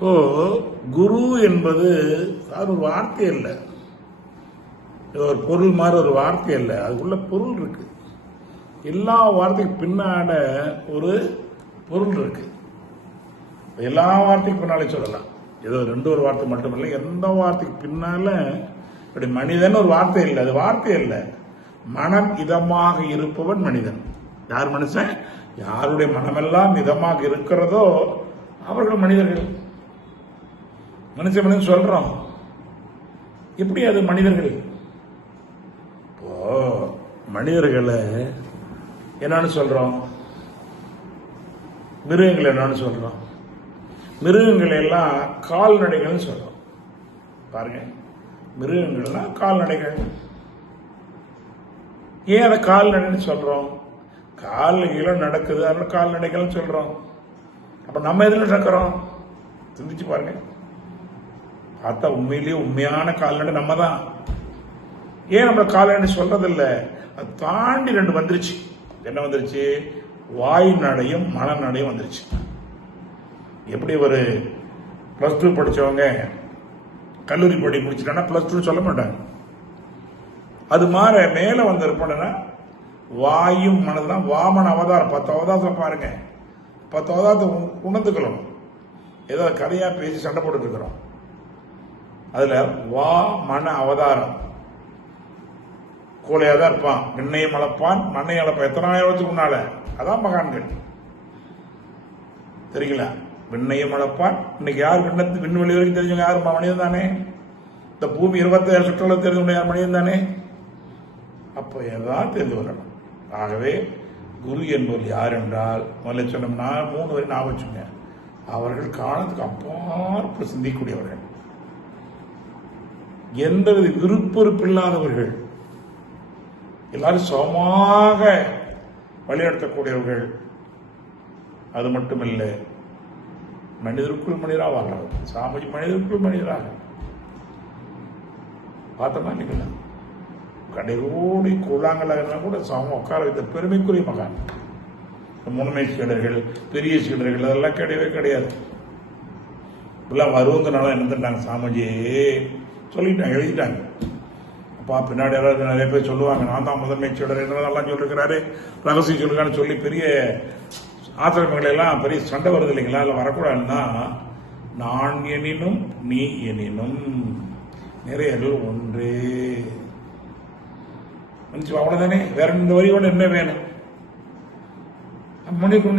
இப்போ குரு என்பது அது ஒரு வார்த்தை இல்லை, இது ஒரு பொருள் மாதிரி ஒரு வார்த்தை இல்லை, அதுக்குள்ள பொருள் இருக்கு. எல்லா வார்த்தைக்கு பின்னாட ஒரு பொருள் இருக்கு. எல்லா வார்த்தைக்கு பின்னாலே சொல்லலாம், ஏதோ ஒரு வார்த்தை மட்டுமில்லை, எந்த வார்த்தைக்கு பின்னால இப்படி மனிதன் ஒரு வார்த்தை இல்லை, அது வார்த்தை இல்லை. மனம் இதமாக இருப்பவன் மனிதன். யார் மனுஷன்? யாருடைய மனமெல்லாம் இதமாக இருக்கிறதோ அவர்கள் மனிதர்கள். மனுஷன் சொல்றோம், எப்படி அது மனிதர்கள்? இப்போ மனிதர்களை என்னன்னு சொல்றோம், மிருகங்கள் என்னன்னு சொல்றோம், மிருகங்கள் எல்லாம் கால்நடைகள் சொல்றோம். பாருங்க, மிருகங்கள்லாம் கால்நடைகள். ஏன் அதை கால்நடைன்னு சொல்றோம்? கால்நடைகளும் நடக்குது, அதனால கால்நடைகள் சொல்றோம். அப்ப நம்ம எதுல நடக்கிறோம்? சிந்திச்சு பாருங்க. பார்த்தா உண்மையிலேயே உண்மையான கால்நடை நம்ம தான். ஏன் நம்ம கால்நடை சொல்றதில்ல? அது தாண்டி ரெண்டு வந்துருச்சு. என்ன வந்துருச்சு? வாய் நடையும் மனநடையும் வந்துருச்சு. எப்படி ஒரு பிளஸ் டூ படிச்சவங்க கல்லூரி படி முடிச்சுட்டா பிளஸ் டூ சொல்ல மாட்டாங்க. அது மாதிரி மேல வந்திருப்போம்னா வாயும் மனதுனா வாமன அவதாரம் 10 அவதாரத்தை பாருங்க. 10 அவதாரத்தை உணர்ந்துக்கணும். ஏதோ கதையா பேசி சண்டை போட்டு இருக்கிறோம். அதுல வா மன அவதாரம். கோழையா தான் இருப்பான், விண்ணையும் அளப்பான் மண்ணையும் அளப்பான். எத்தனாயிரம் வருஷத்துக்கு முன்னால அதான் மகான்கள். தெரியுங்களா? விண்ணையும் அளப்பான். இன்னைக்கு யார் விண்வெளி வரைக்கும் தெரிஞ்சவங்க? யார்? மனிதன் தானே. இந்த பூமி 27 சுற்றுலா தெரிஞ்சவங்க யார்? மனிதன் தானே. அப்போ ஏதாவது தெரிந்து வரணும். ஆகவே குரு என்பவர் யார் என்றால், முதல்ல சொன்னோம்னா 3 வரை நான் வச்சுங்க, அவர்கள் காலத்துக்கு அப்பாற்பட்டு சிந்திக்கக்கூடியவர்கள், எந்தவித விருப்பொறுப்பு இல்லாதவர்கள், எல்லாரும் சமமாக வழிநடத்தக்கூடியவர்கள். அது மட்டுமில்ல, மனிதருக்குள் மனிதராக வாழ்றாங்க. சாமி மனிதருக்குள் மனிதராக பார்த்தோமா இல்லைங்களா? கடையோடி கூழாங்கலாம் கூட சமம் உட்கார வைத்த பெருமைக்குரிய மகான். முன்மை சீடர்கள், பெரிய சீடர்கள் அதெல்லாம் கிடையவே கிடையாது. இப்பெல்லாம் வருவங்கனால என்ன தட்டாங்க, சாமிஜியே சொல்லிட்டாங்க, எழுதிட்டாங்க. அப்பா பின்னாடி யாராவது நிறைய பேர் சொல்லுவாங்க, நான் தான் முதன்மை சீடர் என்னெல்லாம் சொல்லிருக்கிறாரு, ரகசியம் சொல்லுங்கன்னு சொல்லி பெரிய ஆசிரமங்கள் எல்லாம் பெரிய சண்டை வருது இல்லைங்களா? அதில் வரக்கூடாதுன்னா, நான் எனினும் நீ எனினும் நிறையர்கள் ஒன்றே. அவ்வளவுதானே, வேற இந்த வரியோட என்ன வேணும்? மணிக்கு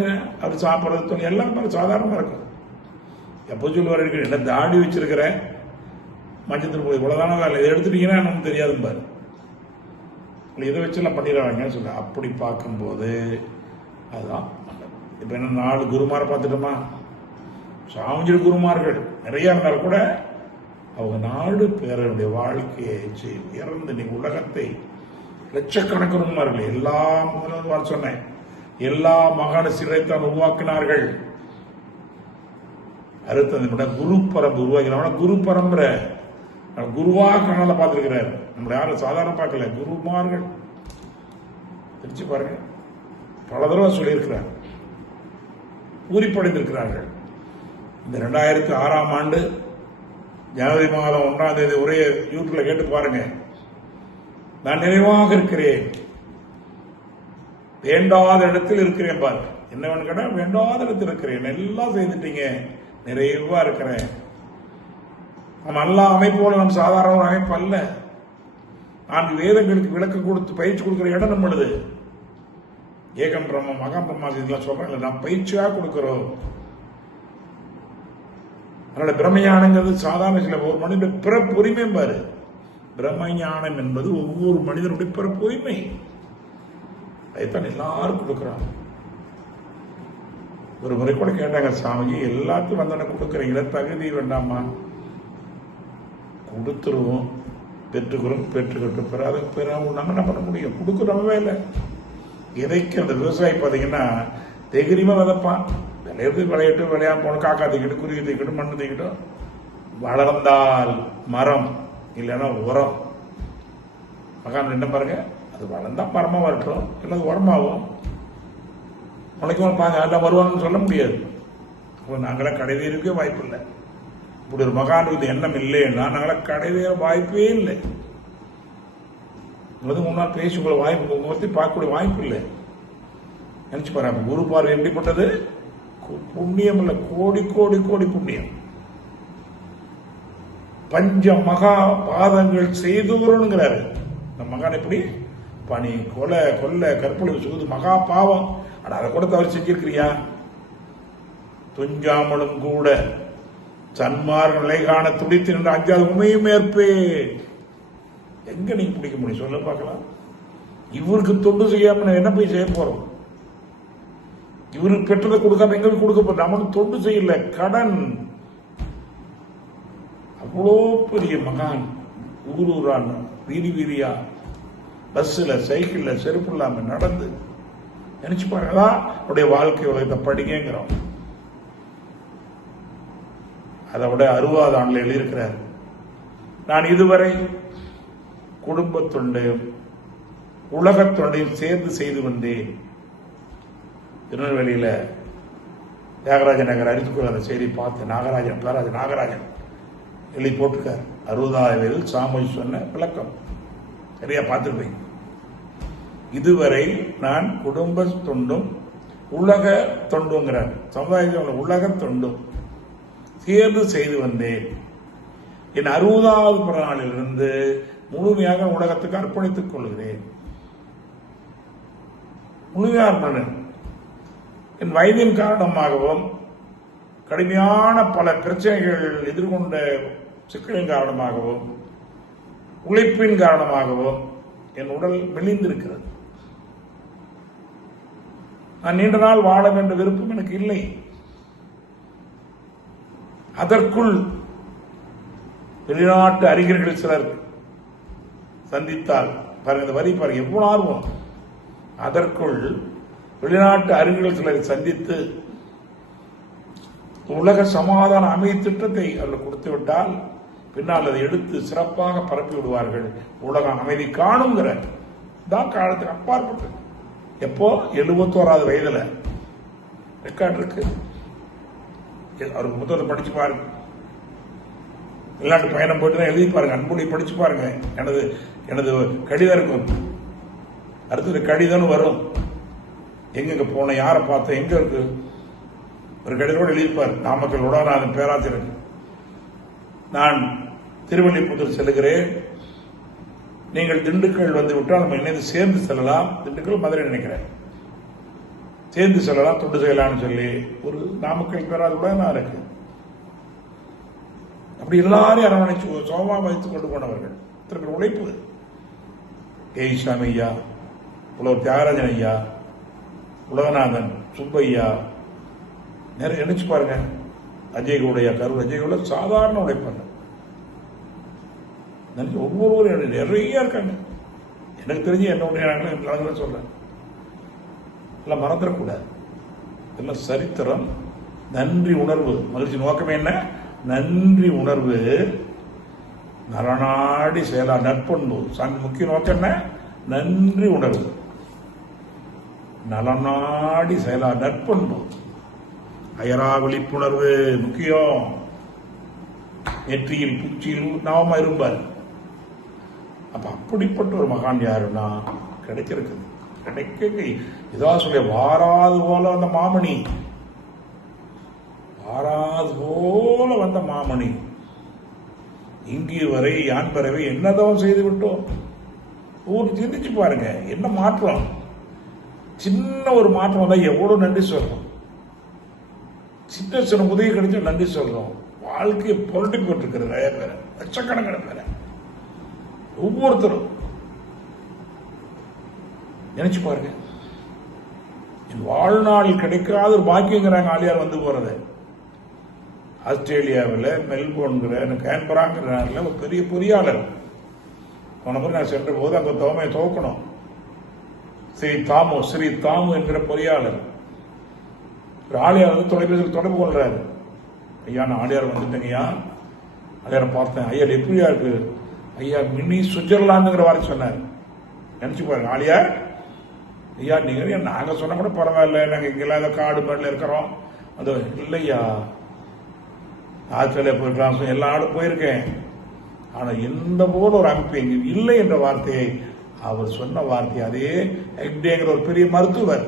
அவர் சாப்பிட்றது துணி எல்லாம் சாதாரணமா இருக்கும். எப்போ சொல்லுவார், என்ன தாடி வச்சிருக்கிற, மஞ்சள் போய் இவ்வளவுதான வேலை, இதை எடுத்துட்டீங்கன்னா நமக்கு தெரியாதுன்னு பாரு, இதை வச்செல்லாம் பண்ணிடுவாங்கன்னு சொல்ல. அப்படி பார்க்கும்போது அதுதான். இப்ப என்ன 4 குருமாரை பார்த்துட்டோமா? சாமிஜி குருமார்கள் நிறைய இருந்தாலும் கூட அவங்க 4 பேருடைய வாழ்க்கையை இறந்து இன்னைக்கு உலகத்தை லட்சக்கணக்கான எல்லா முதல்வர் சொன்னேன், எல்லா மகான சிலைத்தான் உருவாக்கினார்கள். அடுத்த குரு பரம்பரை உருவாக்கினா, குரு பரம்பரை குருவாக கண்ணால பார்த்திருக்கிறார். நம்மள யாரும் சாதாரண பார்க்கல, குருமார்கள். தெரிச்சு பாருங்க, பல தடவை சொல்லியிருக்கிறார், பூரிப்படைந்திருக்கிறார்கள். இந்த 2006ஆம் ஆண்டு ஜனவரி மாதம் 1ஆம் தேதி உரையை யூடியூப்ல கேட்டு பாருங்க. நான் நிறைவாக இருக்கிறேன், வேண்டாத இடத்தில் இருக்கிறேன் பாரு. என்ன கேட்டா, வேண்டாத இடத்தில் இருக்கிறேன், எல்லாம் செய்துட்டீங்க, நிறைவா இருக்கிறேன். நம்ம எல்லா அமைப்போட நம்ம சாதாரண ஒரு அமைப்பு அல்ல. 4 வேதங்களுக்கு விளக்கம் கொடுத்து பயிற்சி கொடுக்கிற இடம் நம்மளுது. ஏகம் பிரம்மம் மகம் பிரம்மா இதெல்லாம் சொல்றேன், நாம் பயிற்சியாக கொடுக்கிறோம். அதனால பிரம்மஞானங்கிறது சாதாரண சில ஒரு மனிதனுடைய பிறப்பு உரிமை பாரு. பிரம்மஞானம் என்பது ஒவ்வொரு மனிதனுடைய பிறப்பு உரிமை. அதைத்தான் எல்லாரும் கொடுக்கிறாங்க. ஒரு முறை கூட கேட்டாங்க, சாமிஜி எல்லாத்தையும் வந்தோடனே கொடுக்குறீங்களா, தகுதி வேண்டாமா? கொடுத்துருவோம், பெற்றுக்கிறோம், பெற்றுக்கிட்டு பிறகு நம்ம என்ன பண்ண முடியும்? கொடுக்குறோம் வேலை. எதைக்கு அந்த விவசாயி பார்த்தீங்கன்னா தைரியமா விதைப்பான், விளையாட்டு விளையாட்டு விளையாட போன காக்கா தூக்கிட்டு, குருவி தூக்கிட்டு, மண்ணு தூக்கிட்டோம். வளர்ந்தால் மரம், இல்லைன்னா உரம். மகான் என்ன பாருங்க, அது வளர்ந்தா மரமா வரட்டும், இல்லை அது உரமாகும். உனக்கு பாங்க எல்லாம் வருவாங்கன்னு சொல்ல முடியாது. நாங்களாம் கடைவீருக்கே வாய்ப்பு இல்லை. இப்படி ஒரு மகானுக்கு எண்ணம் இல்லைன்னா நாங்களாம் கிடையவே வாய்ப்பே இல்லை. முன்னால் பேசிக்கொள்ள வாய்ப்பு, முகத்தை பார்க்கக்கூடிய வாய்ப்பு இல்லை. நினைச்சு பாருங்க, குரு பார்வை எப்படிப்பட்டது? புண்ணியம் இல்ல, கோடி கோடி கோடி புண்ணியம். பஞ்ச மகா பாதங்கள் செய்தோருங்கிறாரு. நம்ம மகான் எப்படி பணி, கொலை, கொல்ல, கற்பனை சுகுது மகா பாவம். அதை கூட தவறு செஞ்சிருக்கிறியா? துஞ்சாமலும் கூட சன்மார்க்க நிலை காண துடித்து நின்று அஞ்சாவது உண்மையும் ஏற்பே. எங்க நீங்க பிடிக்க முடியும் சொல்ல பார்க்கலாம்? இவருக்கு தொண்டு செய்யாம என்ன போய் செய்ய போறோம்? இவருக்கு பெற்றதை கொடுக்காம எங்க போய் கொடுக்க போறோம்? நமக்கு தொண்டு செய்யல, கடன். அவ்வளோ பெரிய மகான், ஊரூரான், வீதி வீதியா, பஸ்ல, சைக்கிள்ல, செருப்பு இல்லாம நடந்து. நினைச்சு பாருங்களா அவருடைய வாழ்க்கையோட இதை படிங்கிறோம். அதை விட 60வது ஆண்டுல எழுதியிருக்கிறார், நான் இதுவரை குடும்பத் தொண்டையும் உலகத் தொண்டையும் சேர்ந்து செய்து வந்தேன். திருநெல்வேலியில தியாகராஜ நகர் அரித்துக்குள் அந்த செய்தி பார்த்து நாகராஜன் எழுதி போட்டுக்கார். 60வது வயதில் சாமி சொன்ன விளக்கம் சரியா பார்த்துருப்பீங்க. இதுவரை நான் குடும்ப தொண்டும் உலக தொண்டுங்கிறார், சமுதாயத்தில் உலக தொண்டும் சேர்ந்து செய்து வந்தேன். என் 60வது பிறநாளிலிருந்து முழுமையாக உலகத்துக்கு அர்ப்பணித்துக் கொள்கிறேன். முழுமையாக என் வயதின் காரணமாகவும் கடுமையான பல பிரச்சனைகள் எதிர்கொண்ட சிக்கலின் காரணமாகவும் உழைப்பின் காரணமாகவும் என் உடல் மெலிந்திருக்கிறது. நான் நீண்ட நாள் வாழ வேண்ட விருப்பம் எனக்கு இல்லை. அதற்குள் வெளிநாட்டு அறிஞர்கள் சிலர் சந்தித்தால் பாருங்க, இந்த வரி பாருங்க எவ்வளவு ஆர்வம். அதற்குள் வெளிநாட்டு அறிஞர்கள் சிலரை சந்தித்து உலக சமாதான அமைதி திட்டத்தை அவர்கள் கொடுத்து விட்டால் பின்னால் அதை எடுத்து சிறப்பாக பரப்பி விடுவார்கள். உலக அமைதி காணுங்கிற தான் காலத்துக்கு அப்பாற்பட்டு. எப்போ 71வது வயதுல ரெக்கார்டு இருக்கு. அவருக்கு புத்தகத்தை படிச்சு பாருங்க. வெளிநாட்டு பயணம் போயிட்டு தான் எழுதி பாருங்க. அன்புடைய படிச்சு பாருங்க. எனது கடிதம் இருக்கும், அடுத்தது கடிதம் வரும். எங்க போன, யாரை பார்த்த, எங்க இருக்கு, ஒரு கடிதத்தோடு எழுதிப்பார். நாமக்கல் உடனாதன் பேராசிரியர், நான் திருவள்ளிபுத்தூர் செல்லுகிறேன், நீங்கள் திண்டுக்கல் வந்து விட்டால் நம்ம இணைந்து சேர்ந்து செல்லலாம். திண்டுக்கல் மதுரை நினைக்கிறேன், சேர்ந்து செல்லலாம், தொண்டு செய்யலாம்னு சொல்லி ஒரு நாமக்கல் பேராசிரியர் நான் இருக்கு. அப்படி எல்லாரையும் அரவணைச்சு சோமா வைத்துக் கொண்டு போனவர்கள். இத்தனை உழைப்பு. சாமி ஐயா, புலவர் தியாகராஜன் ஐயா, உலகநாதன், சுப்பையா, நிறைய நினைச்சு பாருங்க. அஜய்கூடையா, கரூர் அஜய்கூட சாதாரண உழைப்பாங்க. ஒவ்வொருவரும் நிறைய இருக்காங்க. எனக்கு தெரிஞ்சு என்னுடைய சொல்றேன், எல்லாம் மறந்துடக்கூடாது. எல்லாம் சரித்திரம். நன்றி உணர்வு, மகிழ்ச்சி நோக்கமே என்ன? நன்றி உணர்வு, நலநாடி செயலா நற்பண்பு. முக்கிய நோக்கம் என்ன? நன்றி உணர்வு, நலநாடி செயலா நற்பண்பு, அயரா விழிப்புணர்வு முக்கியம். நெற்றியில் பூச்சியில் நாம இருப்பார். அப்ப அப்படிப்பட்ட ஒரு மகான் யாருன்னா கிடைச்சிருக்கு. இதான் சொல்ல, வாராது போல வந்த மாமணி, வாராது போல வந்த மாமணி, இங்கே வரை யான் பெறவே என்னதான் செய்து விட்டோம். சிந்திச்சு பாருங்க, என்ன மாற்றம். சின்ன ஒரு மாற்றம் வந்தா எவ்வளவு நன்றி சொல்றோம். சின்ன சின்ன உதவி கிடைச்சா நன்றி சொல்றோம். வாழ்க்கையை புரட்டி போட்டிருக்கிறது நிறைய பேர், லட்சக்கணக்கான பேர். ஒவ்வொருத்தரும் நினைச்சு பாருங்க. வாழ்நாள் கிடைக்காத ஒரு பாக்கியங்கிறாங்க ஆலியார் வந்து போறது. ஆஸ்திரேலியாவில் மெல்போர்ன்கிற கேன்பராங்கிற ஒரு பெரிய பொறியாளர் போன பிறகு நான் சென்ற போது அங்க தோமையை துவக்கணும். ஸ்ரீ தாமு என்கிற பொறியாளர் ஆலியார் வந்து தொலைபேசியில் தொடர்பு கொள்றாரு. ஐயா, நான் ஆலியார் வந்துட்டேங்கய்யா, ஆலியாரை பார்த்தேன், ஐயா எப்படியா இருக்கு, ஐயா மினி சுவிட்சர்லாந்துங்கிற வார்த்தை சொன்னார். நினைச்சு பாருங்க, ஆலியார் ஐயா நீங்க நாங்க சொன்ன கூட பரவாயில்ல, நாங்க இங்கெல்லாம் காடு மேல இருக்கிறோம். அது இல்லையா, ஆஸ்திரேலியா போயிருக்கலாம், எல்லா நாடும் போயிருக்கேன். ஆனால் எந்த போல ஒரு அமைப்பு எங்க இல்லை என்ற வார்த்தையை அவர் சொன்ன வார்த்தை. அதே எக்டேங்கிற ஒரு பெரிய மருத்துவர்,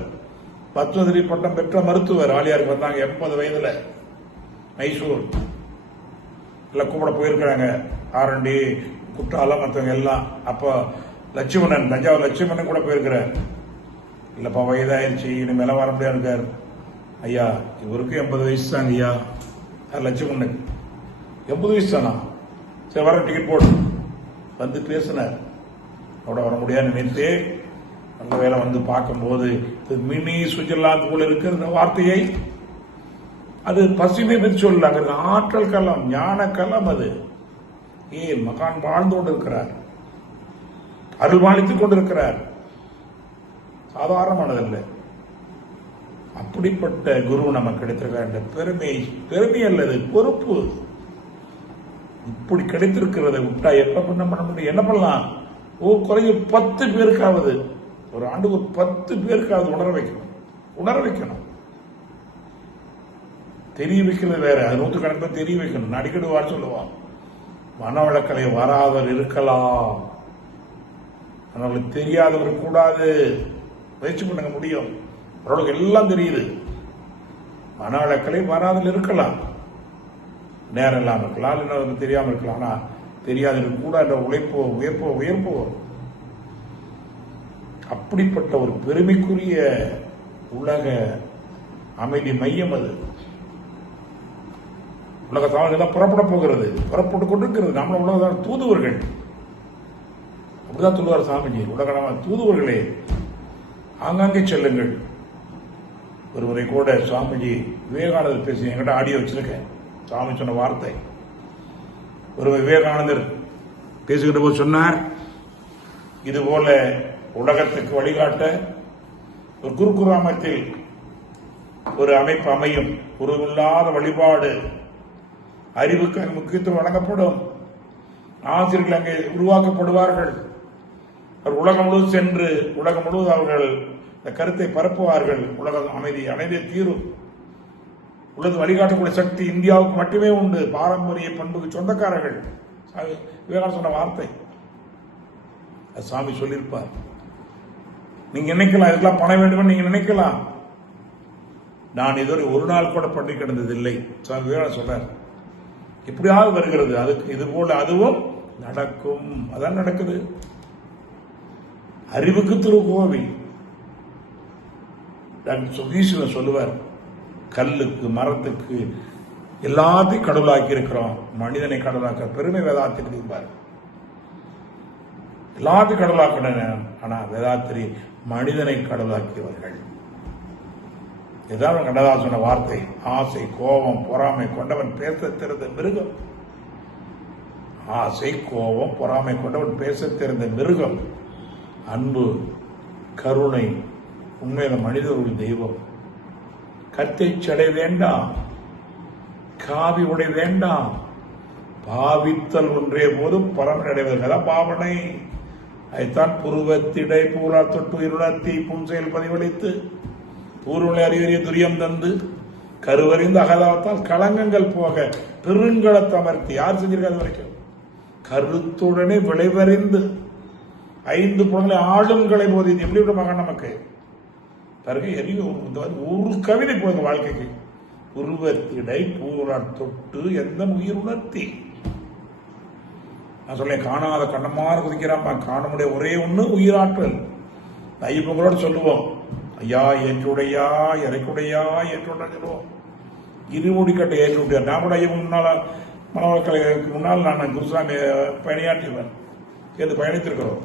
பத்மஸ்ரீ பட்டம் பெற்ற மருத்துவர், ஆலியாருக்கு வந்தாங்க 80 வயதுல, மைசூர் எல்லாம் கூப்பிட போயிருக்கிறாங்க. ஆரண்டி, குற்றாலம், மற்றவங்க எல்லாம். அப்போ லட்சுமணன், தஞ்சாவூர் லட்சுமணன் கூட போயிருக்கிறார். இல்லப்பா வயதாயிருச்சு, இனிமேல வர முடியாது இருக்கார். ஐயா இவருக்கு 80 வயசு தாங்க ஐயா. லட்சுமணனுக்கு 80 வயசு தானா? சரி வர டிக்கெட் போடு. வந்து பேசினார். அவட வர முடியாது நினைத்து நல்ல வேலை வந்து பார்க்கும்போது மினி சுவிட்சர்லாந்து போல இருக்கிற வார்த்தையை, அது பசுமை பற்றி சொல்லலாங்க, ஆற்றல் களம், ஞான களம். அது ஏன் மகான் வாழ்ந்து கொண்டிருக்கிறார், அருள்வாளித்துக் கொண்டிருக்கிறார், சாதாரணமானதில்லை. அப்படிப்பட்ட குரு நமக்கு கிடைத்திருக்கிற பெருமை அல்லது பொறுப்பு. இப்படி கிடைத்திருக்கிறத விட்டா எப்ப பண்ண முடியும்? என்ன பண்ணலாம்? குறைஞ்ச 10 பேருக்காவது, ஒரு ஆண்டு ஒரு 10 பேருக்காவது உணர வைக்கணும். தெரிய வைக்கிறது வேற, அது 100 தெரிய வைக்கணும். அடிக்கடி வார் சொல்லுவான், மனவளக்கலை வராதவர் இருக்கலாம், அவர்களுக்கு தெரியாதவர் கூடாது. முயற்சி பண்ணுங்க, முடியும். அவர்களுக்கு எல்லாம் தெரியுது. மனவளக்கலை வராதல் இருக்கலாம், நேரம் இல்லாமல் இருக்கலாம், இல்லை தெரியாமல் இருக்கலாம். ஆனா தெரியாத கூட என்ற உழைப்போ உயர்ப்போ அப்படிப்பட்ட ஒரு பெருமைக்குரிய உலக அமைதி மையம் அது. உலக தமிழ் புறப்பட போகிறது, புறப்பட்டு கொண்டிருக்கிறது. நம்மள உலக தூதுவர்கள், அப்படிதான் சொல்லுவார் சாமிஜி. உலக தூதுவர்களே ஆங்காங்கே செல்லுங்கள். ஒருமுறை கூட சுவாமிஜி விவேகானந்தர் பேசி, என்கிட்ட ஆடியோ வச்சிருக்கேன், சுவாமி சொன்ன வார்த்தை. ஒரு விவேகானந்தர் பேசுகின்ற போது சொன்னார், இது போல உலகத்துக்கு வழிகாட்ட ஒரு குருகுராமத்தில் ஒரு அமைப்பு அமையும். உருவில்லாத வழிபாடு, அறிவுக்கு அங்கு முக்கியத்துவம் வழங்கப்படும், ஆசிரியர்கள் அங்கே உருவாக்கப்படுவார்கள். உலகம் முழுவதும் சென்று உலகம் முழுவதும் அவர்கள் இந்த கருத்தை பரப்புவார்கள். உலகம் அமைதியை தீரும். உள்ளது வழிகாட்டக்கூடிய சக்தி இந்தியாவுக்கு மட்டுமே உண்டு. பாரம்பரிய பண்புக்கு சொந்தக்காரர்கள். விவேகானந்தர் சொன்ன வார்த்தை சாமி சொல்லியிருப்பார். நீங்க நினைக்கலாம் இதுக்கெல்லாம் பணம் வேண்டும், நீங்க நினைக்கலாம். நான் இதுவரை ஒரு நாள் கூட பண்ணி கிடந்ததில்லை. விவேகானந்தர் சொல்றார், எப்படியாவது வருகிறது, அதுக்கு இது போல அதுவும் நடக்கும். அதான் நடக்குது. அறிவுக்கு திருக்கோவில். டாக்டர் சுகீஸ்வரன் சொல்லுவார், கல்லுக்கு மரத்துக்கு எல்லாத்தையும் கடவுளாக்கி இருக்கிறோம், மனிதனை கடவுளாக்க பெருமை வேதாத்திரி இருப்பார். எல்லாத்தையும் கடவுளாக்க, ஆனா வேதாத்திரி மனிதனை கடவுளாக்கியவர்கள். இதுதான் கண்ணதாசன் சொன்ன வார்த்தை. ஆசை, கோபம், பொறாமை கொண்டவன் பேச தெரிந்த மிருகம். ஆசை, கோபம், பொறாமை கொண்டவன் பேச தெரிந்த மிருகம். அன்பு, கருணை, உண்மையில மனிதர்கள் தெய்வம். கத்தை சடை வேண்டாம், காவி உடை வேண்டாம், பாவித்தல் ஒன்றே போதும் பரமன் அடைவதற்கு பாவனை. அதைத்தான் புருவத்திடை பூரா தொட்டு இருளத்தி புன்செயல் பதிவளித்து பூர்வனை அறிவறிய துரியம் தந்து கருவறிந்து அகலாவத்தால் களங்கங்கள் போக பெருங்களத்தமர்த்தி. யார் செஞ்சிருக்காது வரைக்கும்? கருத்துடனே விளைவறிந்து 5 புலங்களை ஆளுங்களை போதித்து. எப்படி விட மகன் நமக்கு பிறகு எரிவு ஒரு கவிதை போதுங்க வாழ்க்கைக்கு. உருவத்திடை பூரா தொட்டு எந்த உயிர் உணர்த்தி. நான் சொல்லேன், காணாத கண்ணமாற குதிக்கிறான். காண முடிய ஒரே ஒண்ணு உயிராற்றல். ஐயப்பங்களோட சொல்லுவோம், ஐயா ஏற்றுடையா இறைக்குடையா ஏற்றுடா சொல்லுவோம். இருமுடி கட்டை ஏற்றுடையா. நான் கூட ஐயப்பன் முன்னால மனவளக்கலைக்கு முன்னால் நான் குருசாமி பணியாற்றிவன் சேர்ந்து பயணித்திருக்கிறோம்.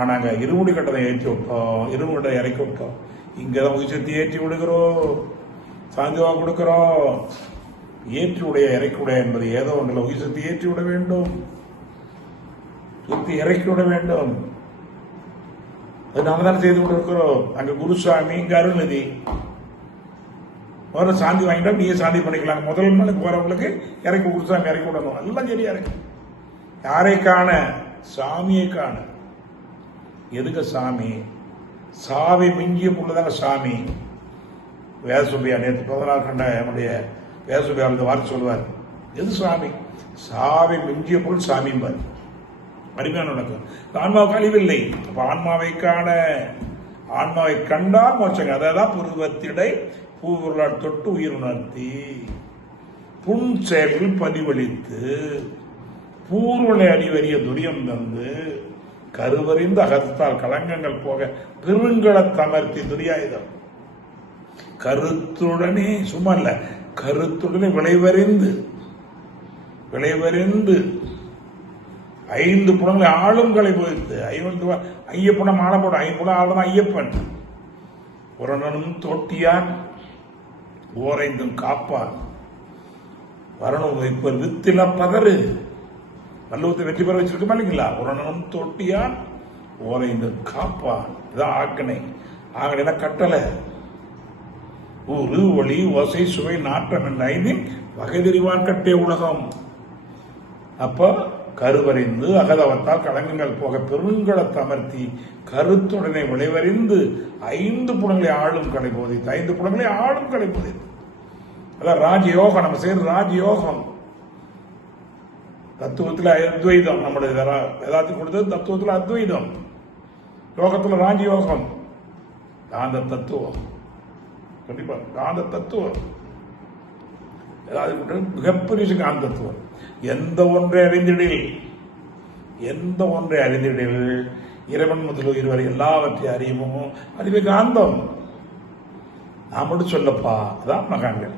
ஆனாங்க இருமுடி கட்டத்தை ஏற்றி விட்டோம், இருமுடி இறக்கி விட்டோம். இங்கதான் உயிர்த்தி ஏற்றி விடுகிறோம், சாந்திவா கொடுக்கிறோம். ஏற்றி உடைய இறக்குடைய என்பது ஏதோ ஒன்றில் உயிர் சக்தி ஏற்றி விட வேண்டும், சுத்தி இறக்கி விட வேண்டும். அது நாம தானே செய்து கொண்டிருக்கிறோம். அங்க குருசாமி, இங்க அருள்நிதி. முதல்ல சாந்தி வாங்கிட்டா நீயே சாந்தி பண்ணிக்கலாம். முதல் நாளுக்கு போறவங்களுக்கு இறக்கி குருசாமி இறக்கி விடணும். எல்லாம் சரியா இருக்கு. யாரை காண? சாமியை காண. எதுக்கு சாமி? சாவி மிஞ்சிய புள்ளதாங்க சாமி. வேதசுப்பையா நேற்று 14 கண்ட என்னுடைய வேசுவார் இந்த வார்த்தை சொல்லுவார். எது சாமி? சாவை மிஞ்சிய பொருள் சாமிம்பார். அருமையான நடக்கும். ஆன்மாவுக்கு அழிவில்லை. அப்ப ஆன்மாவை காண, ஆன்மாவை கண்டால் மோட்சங்க. அதான் புருவத்திடை பூவுருளால் தொட்டு உயிர் உணர்த்தி புன் செயல்கள் பதிவளித்து பூர்வனை அறிவறிய துரியம் தந்து கருவறிந்து அகத்தால் களங்கங்கள் போக பெருங்கள தமர்த்தி துரியாயுதம் கருத்துடனே, சும்மா இல்ல, கருத்துடனே விளைவறிந்து 5 புலங்களை ஆளுங்களை போயிட்டு ஐயப்பனம் ஆள போட 5 புலம் ஆளும் ஐயப்பன் உரணனும் தோட்டியான் ஓரைந்தும் காப்பான் வரணும் வைப்பர் வித்தில பதறு வள்ளுவத்தை வெற்றி பெற வச்சிருக்கோமா இல்லைங்களா? உரணனும் தோட்டியான் ஓரைந்தும் காப்பான். இதான் ஆக்கணைனா கட்டளை. ஊரு ஒளி ஓசை சுவை நாற்றம் என்ற 5 வகை தெரிவான் கட்டே உலகம். அப்ப கருவறிந்து அகதவத்தால் களங்கங்கள் போக பெருங்களத்தை அமர்த்தி கருத்துடனே விளைவறிந்து 5 புலங்களை ஆளும் கடை போதித்து 5 புலங்களை ஆளும் கடை போதித்து. அதான் ராஜயோகம். நம்ம செய்யறது ராஜயோகம். தத்துவத்தில் அத்வைதம். நம்முடைய வேதாத்துக்கு கொடுத்தது தத்துவத்தில் அத்வைதம். யோகத்தில் ராஜயோகம். காந்த தத்துவம். கண்டிப்பா காந்த தத்துவம் மிகப்பெரிய காந்த தத்துவம். எந்த ஒன்றை அறிந்திடில் இறைவன் முதல் உயிர் வரை எல்லாவற்றையும் அறியுமோ அதுவே காந்தம். நான் மட்டும் சொல்லப்பா, அதான் மகான்கள்.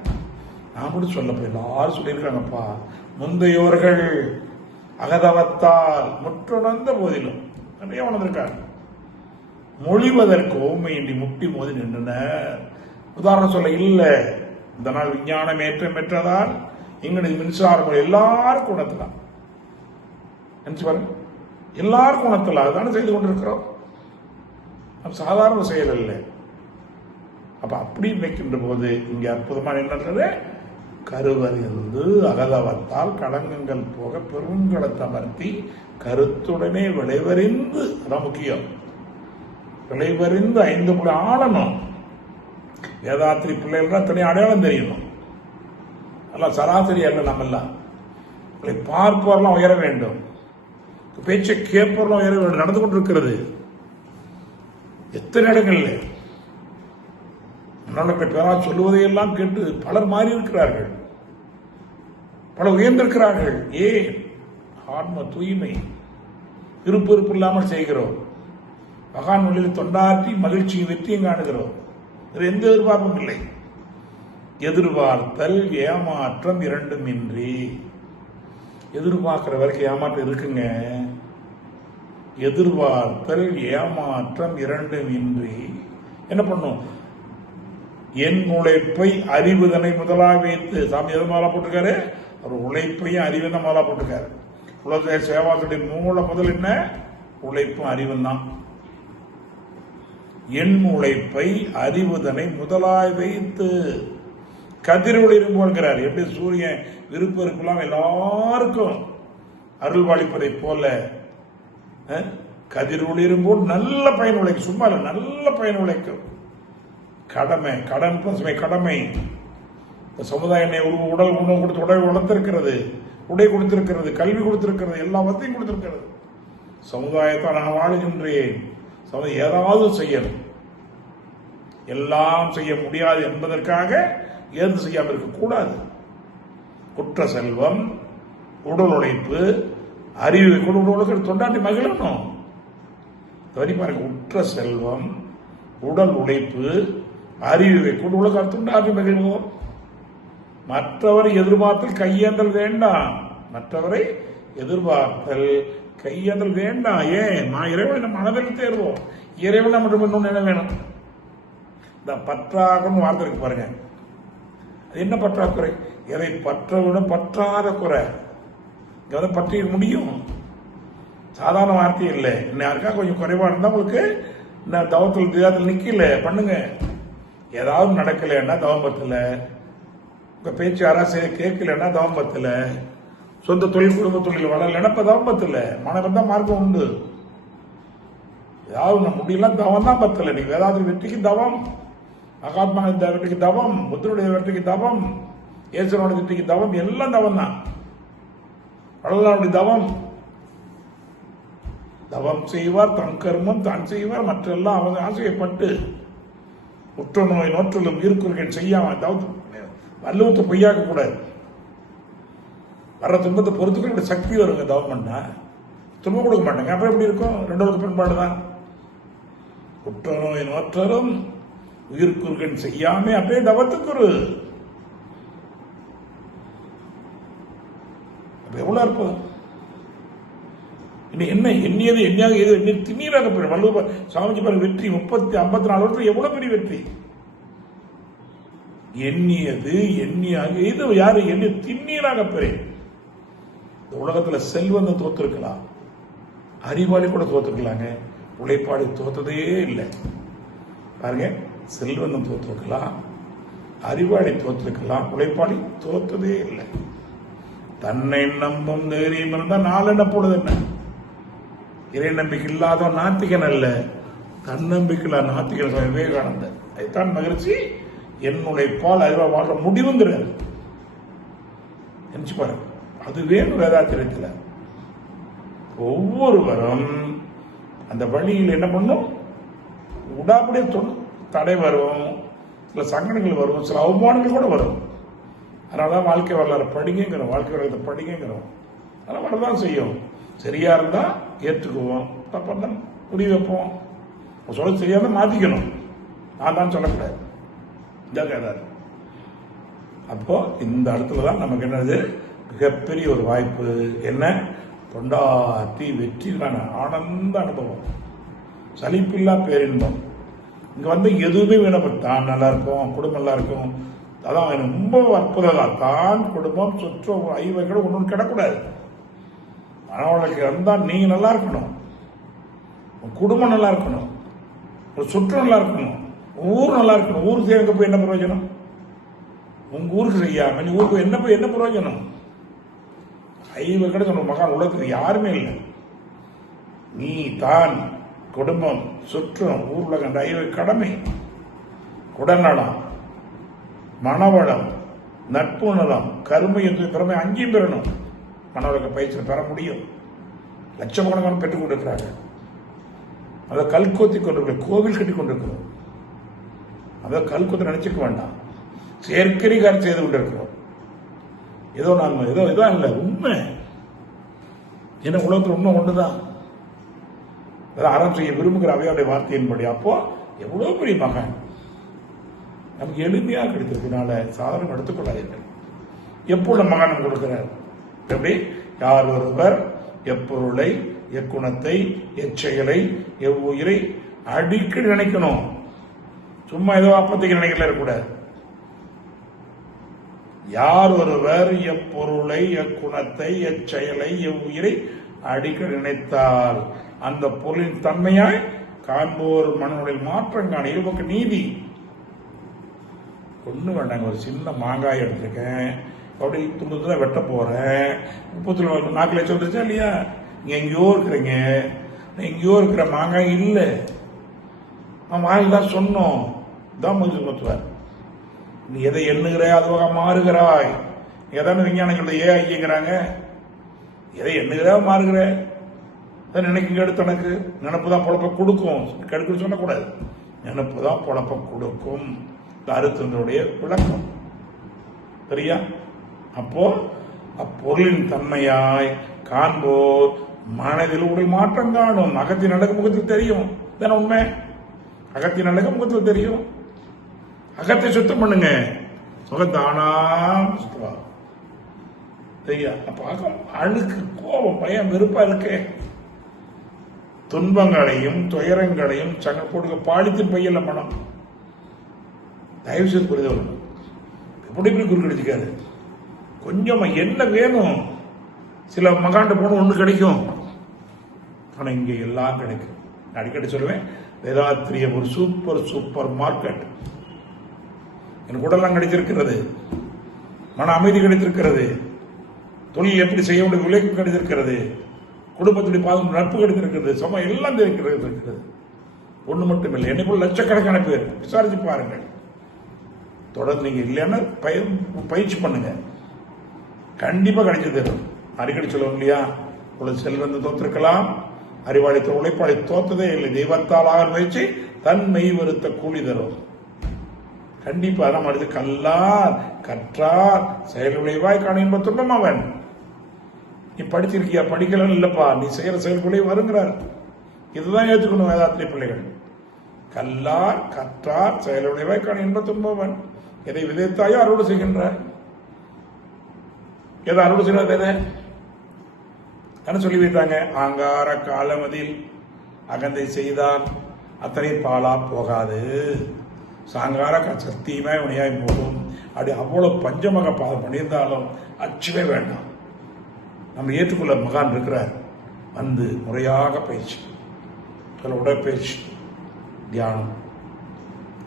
நான் மட்டும் சொல்லப்பா, எல்லாரும் சொல்லியிருக்காங்கப்பா. முந்தையோர்கள் அகதவத்தால் முற்றுணர்ந்த போதிலும் நிறைய உணர்ந்திருக்காங்க. மொழிவதற்கு ஓமையின்றி முட்டி மோதி நின்றனர். உதாரணம் சொல்ல இல்ல, இந்த நாள் விஞ்ஞானம் ஏற்றம் பெற்றதால் எங்களுடைய மின்சாரம் எல்லாருக்கும் உணர்த்தலாம். நினைச்சு பாருங்க, எல்லாருக்கும் உணர்த்தலாம். அதுதானே செய்து கொண்டிருக்கிறோம். சாதாரண செயல் இல்லை. அப்ப அப்படி நினைக்கின்ற போது இங்க அற்புதமான என்னன்றது, கருவறிந்து அகதவத்தால் களங்கங்கள் போக பெருங்களத்தை அமர்த்தி கருத்துடனே விளைவறிந்து, அதான் முக்கியம், விளைவறிந்து 5 புல ஆளணும். வேதாத்திரி பிள்ளைகள் தனி அடையாளம் தெரியணும். எல்லாம் சராசரி அல்ல. நம்ம எல்லாம் பார்ப்பவரெல்லாம் உயர வேண்டும், பேச்சை கேட்பவரெல்லாம் உயர வேண்டும். நடந்து கொண்டிருக்கிறது எத்தனை இடங்கள்ல. முன்னாள் பேரா சொல்லுவதையெல்லாம் கேட்டு பலர் மாறி இருக்கிறார்கள், பலர் உயர்ந்திருக்கிறார்கள். ஏன்? ஆன்ம தூய்மை, இருப்பு இல்லாமல் செய்கிறோம். மகான் மொழியில் தொண்டாற்றி மகிழ்ச்சியும் வெற்றியும் காணுகிறோம். எந்த எதிர்பார்ப்பும் இல்லை. எதிர்பார்த்தல் ஏமாற்றம் 2 இன்றி. எதிர்பார்க்கிற வரைக்கும் ஏமாற்றம் இருக்குங்க. எதிர்பார்த்தல் ஏமாற்றம் 2 இன்றி என்ன பண்ணும்? என் உழைப்பை அறிவுதனை முதலாக வைத்து. சாமி எது மாலா போட்டிருக்காரு? அவர் உழைப்பையும் அறிவுதான் மாலா போட்டிருக்காரு. உலக சேவாக்களின் மூல முதல் என்ன? உழைப்பும் அறிவும் தான். என் உழைப்பை அறிவுதனை முதலாய் வைத்து கதிர் ஒளிரும் போல்கிறார். எப்படி சூரியன் விருப்பம் இருக்கலாம் எல்லாருக்கும் அருள்வாளிப்பதை போல கதிர் ஒளிரும் போல் நல்ல பயன் உழைக்கும். சும்மா இல்ல, நல்ல பயன் உழைக்கும். கடமை, கடமை. சமுதாயம் உடல் உணவு கொடுத்து உடல் வளர்த்திருக்கிறது, உடை கொடுத்திருக்கிறது, கல்வி கொடுத்திருக்கிறது, எல்லாத்தையும் கொடுத்திருக்கிறது. சமுதாயத்தை நான் வாழுகின்றேன். ஏதாவது செய்யணும். எல்லாம் செய்ய முடியாது என்பதற்காக ஏது செய்யாமல் இருக்கக்கூடாது. குற்ற செல்வம், உடல் உழைப்பு, அறிவை கொண்டு தொண்டாட்டி மகிழணும். பாருங்க, உற்ற செல்வம், உடல் உழைப்பு, அறிவை கொண்டு உலக தொண்டாட்டி மகிழ்வோம். மற்றவரை எதிர்பார்த்தல் கையேந்தல் வேண்டாம். மற்றவரை எதிர்பார்த்தல் கையேந்தல் வேண்டாம். ஏன்? நான் இறைவன் மனதில் தேர்வோம். இறைவன் மட்டும் இன்னொன்று என்ன வேணும்? இந்த பற்றாகன்னு வார்த்தை இருக்கு பாருங்க. அது என்ன பற்றாக்குறை? எதை பற்ற விட பற்றாத குறை. இங்க பற்றிய முடியும். சாதாரண வார்த்தை இல்லை. இன்னும் யாருக்கா கொஞ்சம் குறைவா இருந்தா உங்களுக்கு இந்த தவத்தில் நிக்கல பண்ணுங்க. ஏதாவது நடக்கலைன்னா தவம்பத்துல, உங்க பேச்சு யாராவது கேட்கலன்னா தவம்பத்துல, சொந்த தொழில் குடும்ப தொழில் வளரலைன்னா இப்ப தவம்பத்துல. மனம் தான் மார்க்கம் உண்டு. ஏதாவது முடியல தவம் தான் பத்தல. நீ வேதாத்திரி வெற்றிக்கு தவம், மகாத்மா வெற்றிக்கு தவம், புத்தருடைய வெற்றிக்கு தவம், ஈஸ்வரனுடைய திருப்திக்கு தவம் எல்லாம் தவம் தான். வள்ளலாருடைய தவம், தவம் செய்வார் தன் கர்மம் தான் செய்வார், மற்றெல்லாம் அவன் ஆசையப்பட்டு உற்ற நோய் நோற்றலும் உயிர்க்குறுகள் செய்யாம வள்ளுவத்தை பொய்யாக்க கூடாது. வர்ற துன்பத்தை பொறுத்துக்கிற சக்தி வருங்க. தவம் பண்ணா துன்பம் கொடுக்க மாட்டாங்க. அப்ப எப்படி இருக்கும்? ரெண்டு பண்பாடுதான். உற்ற நோய் நோற்றலும் உயிர்க்குறுகள் செய்யாம அப்படியே தவத்துக்கு ஒரு எவ்வளவு இருப்பது. என்ன எண்ணியது எண்ணியாக ஏதோ எண்ணி திண்ணீராக போயிடும். வள்ளுவ சாமிஜி பாருங்க, வெற்றி 54 வருஷம் எவ்வளவு பெரிய வெற்றி. எண்ணியது எண்ணியாக இது யாரு எண்ணி திண்ணீராக பெறேன். இந்த உலகத்துல செல்வந்த தோத்திருக்கலாம், அறிவாளி கூட தோத்துக்கலாங்க, உழைப்பாளி தோத்ததே இல்லை. பாருங்க, செல்வந்தம் தோத்திருக்கலாம், அறிவாளி தோத்திருக்கலாம், உழைப்பாளி தோத்ததே இல்லை. தன்னை நம்பும் தைரியம் இருந்தால் நாளென்ன போடுது என்ன? இறை நம்பிக்கை இல்லாத நாத்திகன் அல்ல, தன்னம்பிக்கை நாத்திகன். விவேகானந்தர் அதுதான் மகிழ்ச்சி. என்னுடைய பால் அறிவா வாழ்ற முடிவுங்கிறார். நினைச்சு பாருங்க, அது வேணும். வேதாத்திரத்தில் ஒவ்வொருவரும் அந்த வழியில் என்ன பண்ணும்? உடாப்படியே தடை வரும், சில சங்கடங்கள் வரும், சில அவமானங்கள் கூட வரும். அதனாலதான் வாழ்க்கை வரலாறு படிங்கிறோம், வாழ்க்கை வரலாறு படிங்கிறோம். அதெல்லாம் வரதான் செய்யும். சரியா இருந்தா ஏற்றுக்குவோம், தப்பா புரிய வைப்போம். சொல்ல சரியாதான் மாத்திக்கணும். நான் தான் சொல்லக்கூடாது. அப்போ இந்த இடத்துலதான் நமக்கு என்னது மிகப்பெரிய ஒரு வாய்ப்பு. என்ன? பொண்டாட்டி வெற்றிக்கான ஆனந்த அனுபவம், சலிப்பில்லா பேரின்பம். இங்க வந்து எதுவுமே வேணும். தான் நல்லா இருக்கும், குடும்பம் நல்லா இருக்கும். அதான் ரொம்ப அற்புதம். தான் குடும்பம் சுற்றம் ஐவர்கள் ஒன்று கிடக்கூடாது. மனவளர்ச்சி இருந்தா நீங்க நல்லா இருக்கணும், குடும்பம் நல்லா இருக்கணும், ஒரு சுற்றம் நல்லா இருக்கணும், ஊர் நல்லா இருக்கணும். ஊருக்கு எங்க போய் என்ன பிரயோஜனம்? உங்க ஊருக்கு செய்யாம நீ ஊருக்கு என்ன போய் என்ன பிரயோஜனம்? ஐவர்கள் சொன்ன மகான் உலகத்துக்கு யாருமே இல்லை. நீ தான் குடும்பம் சுற்றம் ஊர்ல கண்ட ஐவ கடமை, குடநலம், மனவளம், நட்பு நலம், கருமை என்று திறமை அங்கேயும் பெறணும். மனவளக்க பயிற்சி பெற முடியும். லட்சக்கணக்கான பெற்றுக் கொண்டிருக்கிறாங்க. அதை கல்கோத்தி கொண்டிருக்கிறோம், கோவில் கட்டி கொண்டிருக்கிறோம். அதை கல்கோத்தி நினைச்சுக்க வேண்டாம். செயற்கை காரியம் செய்து கொண்டிருக்கிறோம். ஏதோ நான் ஏதோ இதான் இல்லை, உண்மை. என்ன உலகத்தில் உண்மை ஒண்ணுதான். அறம் செய்ய விரும்புகிற அவையோடைய வார்த்தையின்படி. அப்போ எவ்வளவு பெரிய மகன் நமக்கு எளிமையாக கிடைத்திருக்கனால சாதனம் எடுத்துக்கொள்ளாதீர்கள். எப்பொழுது மகானம் கொடுக்கிறார்? எப்படி? யார் ஒருவர் எப்பொருளை, எக்குணத்தை, எச்செயலை, எவ்வுயிரை அடிக்கடி நினைக்கணும். சும்மா ஏதோ அப்பத்தைக்கு நினைக்கல இருக்கக்கூடாது. யார் ஒருவர் எப்பொருளை, எக்குணத்தை, எச்செயலை, எவ்வுயிரை அடிக்கடி நினைத்தால் அந்த பொருளின் தன்மையாய் காண்போர் மனனுடைய மாற்றம் காண. இருபக்க நீதி ஒண்ணு வேண்டாங்க. ஒரு சின்ன மாங்காய் எடுத்திருக்கேன், அப்படி துண்டு வெட்ட போறேன். 34 லட்சம் வந்துருச்சா இல்லையா? நீங்க எங்கேயோ இருக்கிறீங்க, எங்கேயோ இருக்கிற மாங்காய் இல்லை. நான் வாயில்தான் சொன்னோம். தான் முடிஞ்சு மொத்துவார். நீ எதை எண்ணுகிற அதுவாக மாறுகிறாய். ஏதான விஞ்ஞானம் சொல்ல ஐயங்கிறாங்க. எதை எண்ணுகிற மாறுகிற நினைக்க எடுத்து எனக்கு நினப்பு தான் பொழப்ப கொடுக்கும். கெடுக்குன்னு சொல்லக்கூடாது. நினப்பு தான் பொழப்ப கொடுக்கும். அறுத்தனுடைய விளக்கம் சரியா? அப்போ அப்பொருளின் தன்மையாய் காண்போர் மனதில் உடல் மாற்றம் காணும். அகத்தின் அழகு முகத்தில் தெரியும். தானே உண்மை? அகத்தின் அழகு முகத்தில் தெரியும். அகத்தை சுத்தம் பண்ணுங்க, முகத்தானா சுத்தமா சரியா? அப்ப அகம் அழுக்கு, கோபம், பயம், வெறுப்பா இருக்கே. துன்பங்களையும் துயரங்களையும் சங்க போட்டு பாலித்தின் பையல மனம். தயவு செய்து புரிதல் எப்படி குறுக்கடிச்சுக்காது. கொஞ்சம் என்ன வேணும்? சில மகாண்ட போன ஒண்ணு கிடைக்கும், ஆனா இங்க எல்லாம் கிடைக்கும். அடிக்கடி சொல்லுவேன், வேதாத்திரிய ஒரு சூப்பர் மார்க்கெட். எனக்கு உடலாம் கிடைச்சிருக்கிறது, மன அமைதி கிடைத்திருக்கிறது, தொழில் எப்படி செய்ய வேண்டிய விளைவு கிடைத்திருக்கிறது, குடும்பத்துடைய பாதுகாப்பு நட்பு கிடைத்திருக்கிறது, சமம் எல்லாம் இருக்கிறது. ஒண்ணு மட்டும் இல்லை, என்னை போல லட்சக்கணக்கான பேர் விசாரிச்சு பாருங்கள். தொடர்ந்து நீங்க இல்லைன்னா பயிற்சி பண்ணுங்க, கண்டிப்பா கிடைச்சு தரும். அடிக்கடி சொல்லுவோம் இல்லையா, உங்களது செல்வந்த தோத்திருக்கலாம், அறிவாளித்த உழைப்பாளி தோத்ததே இல்லை, தெய்வத்தால் ஆக முயற்சி தன் மெய் வருத்த கூலி தரும். கண்டிப்பா நம்ம அடுத்து கல்லார் கற்றார் செயலுடையவாய் காண என்ப துன்பம் அவன். நீ படிச்சிருக்கியா, படிக்கலாம் இல்லப்பா, நீ செய்யற செயல்குள்ளே வருங்கிறார். இதுதான் ஏற்றுக்கணும் வேதாத்திரி பிள்ளைகள். கல்லார் கற்றார் செயலுடையவாய் காண என்ப துன்பம் அவன். எதை விதைத்தாயோ அறுவடை செய்கின்றார். எதை அறுவடை செய்யறது என்ன சொல்லி வைத்தாங்க, ஆங்கார காலமதில் அகந்தை செய்தான் அத்தனை பாலா போகாது, சாங்கார சத்தியமாய் உனையாய் போகும். அப்படி அவ்வளவு பஞ்சமக பாதம் பண்ணியிருந்தாலும் அச்சுவே வேண்டாம். நம்ம ஏற்றுக்கொள்ள மகான் இருக்கிறார். வந்து முறையாக பயிற்சி, உடற்பயிற்சி, தியானம்,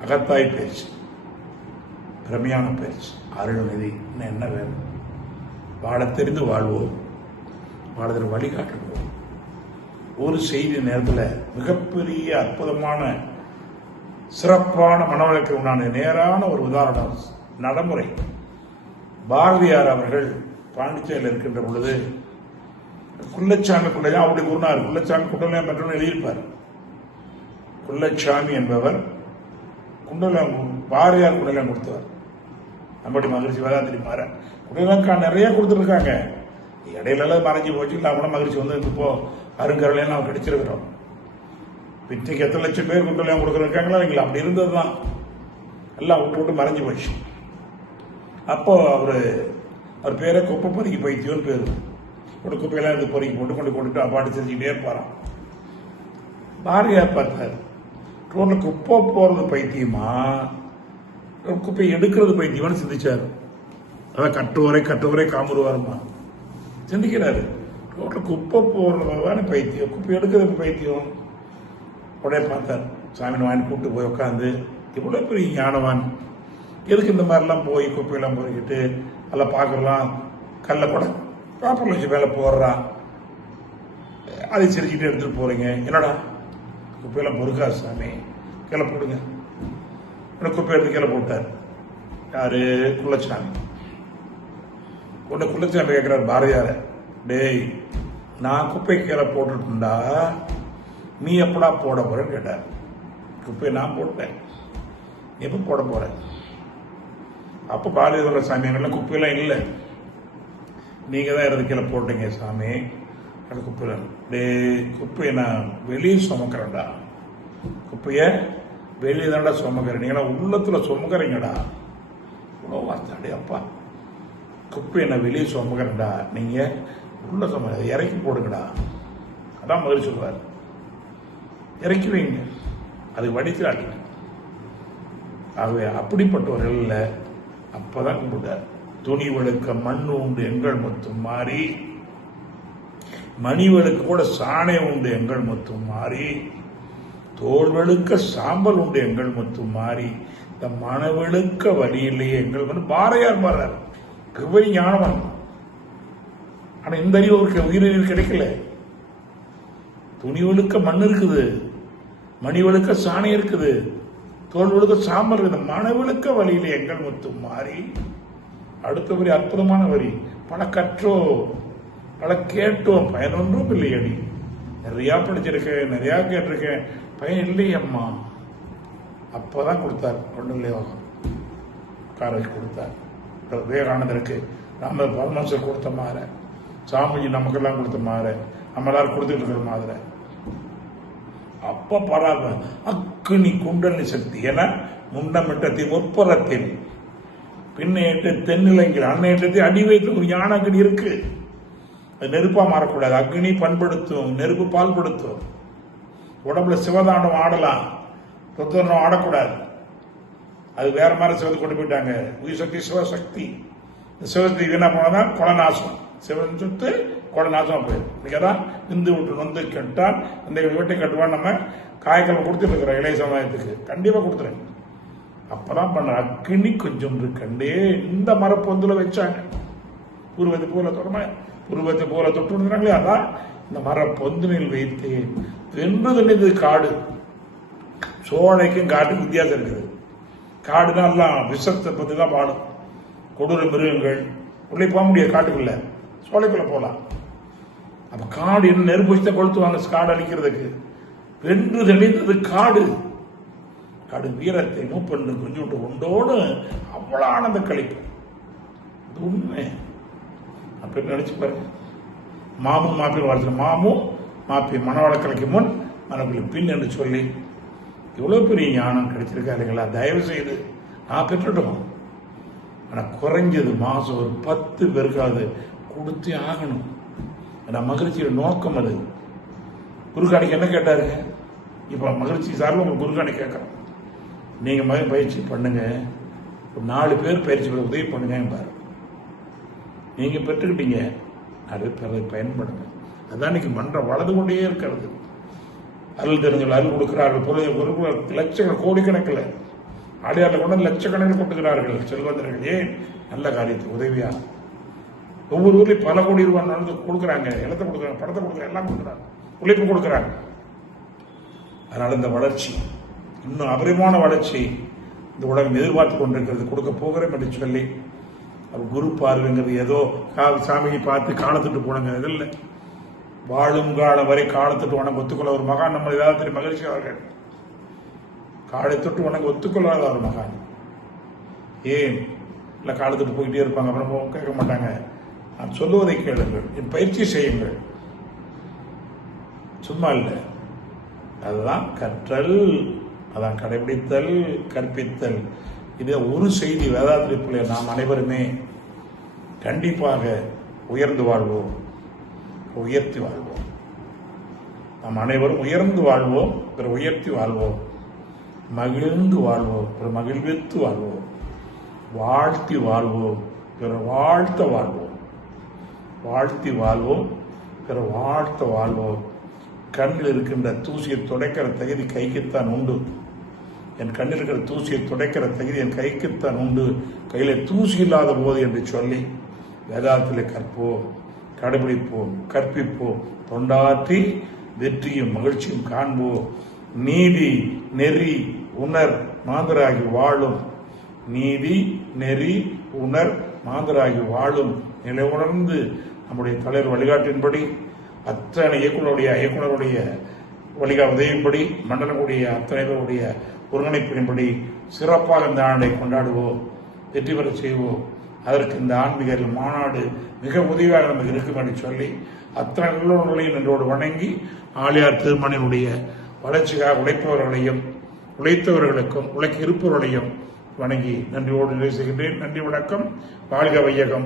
அகத்தாய் பயிற்சி, பிரமையான பயிற்சி, அருள்நிதி, இன்னும் என்ன வேணும்? வாழ தெரிந்து வாழ்வோம், வாழ்தல் வழிகாட்டுவோம். ஒரு செய்தி நேரத்தில் மிகப்பெரிய அற்புதமான சிறப்பான மனவழக்கு உண்டான நேரான ஒரு உதாரணம் நடைமுறை. பாரதியார் அவர்கள் பாண்டிச்சேரியில் இருக்கின்ற பொழுது குள்ளச்சாமி குண்டையா அவருடைய குருநார் குள்ளச்சாமி குண்டலம் பெற்றோன்னு எழுதியிருப்பார். குள்ளச்சாமி என்பவர் குண்டலம் பாரதியார் குண்டலம் கொடுத்தவர். நம்முடைய மகிழ்ச்சி வேதாத்திரி மாற குண்டலம்க்கா நிறைய கொடுத்துருக்காங்க. இடையில மறைஞ்சு போச்சு, இல்லை அவன மகிழ்ச்சி வந்து இப்போ அருங்கரலையும் நாம் கிடைச்சிருக்கிறோம். இன்னைக்கு எத்தனை லட்சம் பேர் குண்டலம் கொடுக்குறாங்களா இல்லைங்களா? அப்படி இருந்ததுதான், எல்லாம் விட்டு விட்டு மறைஞ்சு போச்சு. அப்போ அவர் பேரை குப்பை பொறுக்கி பைத்தியம்னு பேரு. ஒரு குப்பையெல்லாம் எடுத்து பொறுக்கி போட்டு கொண்டுட்டு அப்பாட்டு செஞ்சுக்கிட்டே இருப்பாராம். பாரதியார் பார்த்தார், ரோட்ல குப்பை போறது பைத்தியமா, குப்பை எடுக்கிறது பைத்தியமானு சிந்திச்சாரு. அதான் கட்டுவரை காமுருவாருமா சிந்திக்கிறாரு. ரோட்ல குப்பை போடுறதான பைத்தியம், குப்பை எடுக்கிறது பைத்தியம். உடனே பார்த்தார், சாமியை வாங்கி கூப்பிட்டு போய் உட்காந்து, இவ்வளவு பெரிய ஞானவான், எதுக்கு இந்த மாதிரிலாம் போய் குப்பையெல்லாம் பொறுக்கிட்டு எல்லாம் பார்க்கலாம், கல்ல கூட பேப்பர்ல வச்சு மேலே போடுறான், அதை சிரிச்சுட்டு எடுத்துட்டு போறீங்க, என்னடா குப்பையெல்லாம் பொறுக்காது சாமி, கீழே போடுங்க. குப்பை எடுத்து கீழே போட்டார். யாரு? குள்ளச்சாமி. உடனே குள்ளச்சாமி கேட்கிறார் பாரதியார, டேய் நான் குப்பை கீழே போட்டுட்டா நீ எப்படா போட போறேன்னு கேட்டார். குப்பையை நான் போட்டேன், எப்ப போட போற? அப்ப பாரதியார் சாமி எங்கெல்லாம் குப்பையெல்லாம் இல்லை, நீங்க தான் இறந்து கீழே போட்டீங்க சாமி. குப்பையில டே குப்பையை நான் வெளியே சுமக்கிறேன்டா, குப்பைய வெளியே தான்டா சுமக்கிறேன், நீங்களா உள்ளத்துல சுமக்கிறீங்கடா. இவ்வளவு வார்த்தை அப்பா, குப்பையை நான் வெளியே சுமக்கிறேன்டா, நீங்க உள்ள சும இறக்கி போடுங்கடா. அதான் மகிழ்ச்சி சொல்வார், இறக்கி வைங்க, அது வடிக்காட்டு. ஆகவே அப்படிப்பட்டவர்கள் அப்பதான் கும்பிட்டார். துணி வெளுக்க மண் உண்டு எங்கள் மொத்தம் மாறி, மணி வெளுக்க கூட சாணை உண்டு எங்கள் மொத்தம் மாறி, தோல் வெளுக்க சாம்பல் உண்டு எங்கள் மொத்தம் மாறி, இந்த மனவெழுக்க வழியிலேயே எங்கள் வந்து பாரதியார் பாடுறார். கிருபை ஞானவன். ஆனா இந்த அறிவு அவருக்கு உயிரில் கிடைக்கல. துணி வெளுக்க மண் இருக்குது, மணி வெளுக்க சாணி இருக்குது, தோல் வெளுக்க சாம்பல் இருக்குது, மனவெழுக்க வழியிலே எங்கள் மொத்தம் மாறி. அடுத்த வரி அற்புதமான வரி, பல கற்றோம் பல கேட்டோம் பயனொன்றும் இல்லையடி. நிறைய படிச்சிருக்கேன், நிறைய கேட்டிருக்கேன், பயன் இல்லையம்மா. அப்பதான் கொடுத்தார் கொண்டல்யோகம் காரல் கொடுத்தார். விவேகானந்தருக்கு நம்ம பரமேஸ்வர் கொடுத்த மாதிரி, சாமிஜி நமக்கெல்லாம் கொடுத்த மாதிரி, நம்ம எல்லாரும் கொடுத்துட்டு இருக்கிற மாதிரி. அப்ப பராத அக்குனி குண்டலி சக்தி என முண்டமிட்டத்தை முற்புறத்தில் பின்னேட்டு தென்னிலங்கில் அன்னையத்தை அடி வைத்து ஒரு ஞான அக்னி இருக்கு. அது நெருப்பா மாறக்கூடாது. அக்னி பண்படுத்தும், நெருப்பு பால்படுத்தும். உடம்புல சிவதாண்டம் ஆடலாம், ருத்ரம் ஆடக்கூடாது. அது வேற மாதிரி சிவத்தை கொண்டு போயிட்டாங்க. உயிர் சக்தி சிவசக்தி. சிவசக்தி வீணா போனதான் கொலநாசம். சிவன் சொத்து கொலநாசம் போயிடும். இன்னைக்குதான் இந்து விட்டு நொந்து கெட்டான், இந்த வீட்டை கட்டுவான். நம்ம காய்கல் கொடுத்துட்டு இருக்கிறோம் இளைய சமுதாயத்துக்கு, கண்டிப்பா கொடுத்துறேன். அப்பதான் பண்ண அக்னி கொஞ்சம் கண்டே இந்த மரப்பொந்துல வச்சாங்க. பூர்வத்தை போல தொடர்மா பூர்வத்தை போல தொட்டு, அதான் இந்த மரப்பொந்தினில் வைத்து வென்று தண்ணிது காடு. சோழைக்கும் காட்டுக்கும் வித்தியாசம் இருக்குது. காடுதான் எல்லாம் விஷத்தை பத்தி தான் பாடும். கொடூர மிருகங்கள் உள்ளே போக முடியாது, காட்டுக்குள்ள சோலைக்குள்ள போகலாம். அப்ப காடு என்ன நெருப்பு வச்சு கொளுத்துவாங்க காடு அழிக்கிறதுக்கு. வென்று தெளிந்தது காடு. காடு வீரத்தை மூப்பென்று கொஞ்சம் விட்டு கொண்டோடு அவ்வளவு ஆனந்த கழிப்பு. அது உண்மை. அப்படி நினைச்சு பாருங்க. மாமும் மாப்பியும் வாழ்த்து, மாமும் மாப்பி மனவளக்கலைக்கு முன் மனக்குள்ள பின் என்று சொல்லி இவ்வளவு பெரிய ஞானம் கிடைச்சிருக்கா இல்லைங்களா? தயவு செய்து நான் பெற்றுட்டோம். ஆனா குறைஞ்சது மாசம் ஒரு 10 பேருக்காவது கொடுத்தே ஆகணும். மகிழ்ச்சியோட நோக்கம் அது. குருக்காணிக்கு என்ன கேட்டாருங்க? இப்ப மகிழ்ச்சி சார்பில் உங்க குருக்காணி கேட்கறோம். நீங்க மகன் பயிற்சி பண்ணுங்க, ஒரு 4 பேர் பயிற்சி பண்ண உதவி பண்ணுங்க பாரு. நீங்க பெற்றுக்கிட்டீங்க, 4 பேர் பயன்படுங்க. அதான் இன்னைக்கு மன்றம் வளர்ந்து கொண்டே இருக்கிறது. அருள் தெரிஞ்சவர்கள் அருள் கொடுக்கிறார்கள். பொருள் லட்சங்கள் கோடிக்கணக்கில் ஆடியாரில் கொண்டு லட்சக்கணக்கில் கொண்டுகிறார்கள் செல்வந்தர்கள். ஏன்? நல்ல காரியத்துக்கு உதவியா. ஒவ்வொரு ஊர்லயும் பல கோடி ரூபாய் நடந்து கொடுக்குறாங்க, இடத்தை கொடுக்குறாங்க, படத்தை கொடுக்குறாங்க, எல்லாம் கொடுக்குறாங்க, உழைப்பு கொடுக்குறாங்க. அதனால இந்த வளர்ச்சி இன்னும் அபரிமான வளர்ச்சி இந்த உலகம் எதிர்பார்த்து கொண்டிருக்கிறது. கொடுக்க போகிறேன் என்று சொல்லி குரு பார்வைங்கிறது ஏதோ சாமியை பார்த்து காலத்துட்டு போனங்க இது இல்லை. வாழும் காலம் வரை காலத்துட்டு உனக்கு ஒத்துக்கொள்ள ஒரு மகான் நம்ம ஏதாவது மகிழ்ச்சி அவர்கள் காலை தொட்டு உனக்கு ஒத்துக்கொள்ளாத ஒரு மகான். ஏன் இல்லை காலத்துட்டு போயிட்டே இருப்பாங்க, அப்புறம் கேட்க மாட்டாங்க. நான் சொல்லுவதை கேளுங்கள், என் பயிற்சி செய்யுங்கள். சும்மா இல்லை, அதுதான் கற்றல், அதான் கடைபிடித்தல், கற்பித்தல். இது ஒரு செய்தி வேதாத்திரிப்பில் நாம் அனைவருமே கண்டிப்பாக உயர்ந்து வாழ்வோம், உயர்த்தி வாழ்வோம். நாம் அனைவரும் உயர்ந்து வாழ்வோம், பிற உயர்த்தி வாழ்வோம், மகிழ்ந்து வாழ்வோம், பிற மகிழ்வித்து வாழ்வோம், வாழ்த்தி வாழ்வோம், பிற வாழ்த்த வாழ்வோம், வாழ்த்தி வாழ்வோம், பிற வாழ்த்த வாழ்வோம். கண்ணில் இருக்கின்ற தூசியை துடைக்கிற தகுதி கைக்குத்தான் உண்டு. என் கண்ணில் இருக்கிற தூசியை துடைக்கிற தகுதி என் கைக்குத்தான் உண்டு, கையில தூசி இல்லாத போது என்று சொல்லி வேதாத்திலே கற்போம், கடைபிடிப்போம், கற்பிப்போம், தொண்டாற்றி வெற்றியும் மகிழ்ச்சியும் காண்போம். நீதி நெறி உணர் மாந்தராகி வாழும், நீதி நெறி உணர் மாந்தராகி வாழும் நிலை உணர்ந்து நம்முடைய தலைவர் வழிகாட்டின்படி அத்தனை இயக்குனருடைய உதவியின்படி மண்டலக்கூடிய அத்தனை பேருடைய ஒருங்கிணைப்பின்படி சிறப்பாக இந்த ஆண்டை கொண்டாடுவோம், வெற்றி பெற செய்வோம். அதற்கு இந்த ஆன்மீக மாநாடு மிக உதவியாக நமக்கு இருக்கும் என்று சொல்லி அத்தனை நல்லவர்களையும் நின்றோடு வணங்கி ஆழியார் திருமணினுடைய வளர்ச்சிக்காக உழைப்பவர்களையும் உழைத்தவர்களுக்கும் உழைக்க இருப்பவர்களையும் வணங்கி நன்றியோடு நிறைவு செய்கின்றேன். நன்றி, வணக்கம். வாழ்க வையகம்.